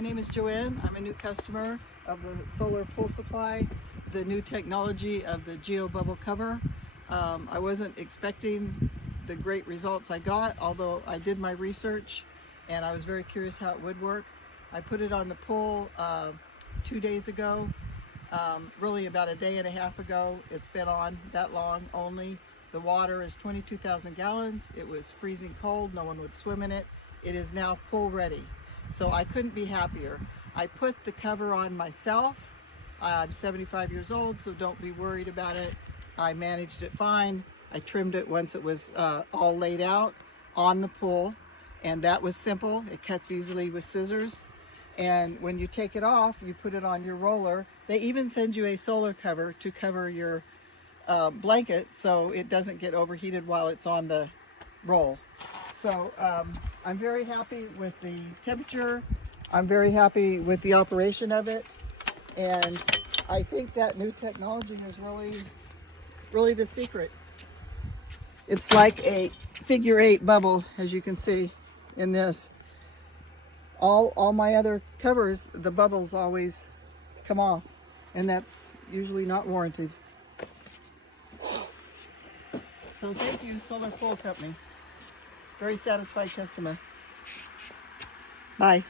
My name is Joanne. I'm a new customer of the solar pool supply, the new technology of the Geo Bubble cover. I wasn't expecting the great results I got, although I did my research and I was very curious how it would work. I put it on the pool 2 days ago, really about a day and a half ago. It's been on that long only. The water is 22,000 gallons. It was freezing cold. No one would swim in it. It is now pool ready. So I couldn't be happier. I put the cover on myself. I'm 75 years old, so don't be worried about it. I managed it fine. I trimmed it once it was all laid out on the pool, and that was simple. It cuts easily with scissors. And when you take it off, you put it on your roller. They even send you a solar cover to cover your blanket so it doesn't get overheated while it's on the roll. So I'm very happy with the temperature. I'm very happy with the operation of it. And I think that new technology is really the secret. It's like a figure-8 bubble, as you can see in this. All my other covers, the bubbles always come off, and that's usually not warranted. So thank you, Solar Pool Company. Very satisfied customer. Bye.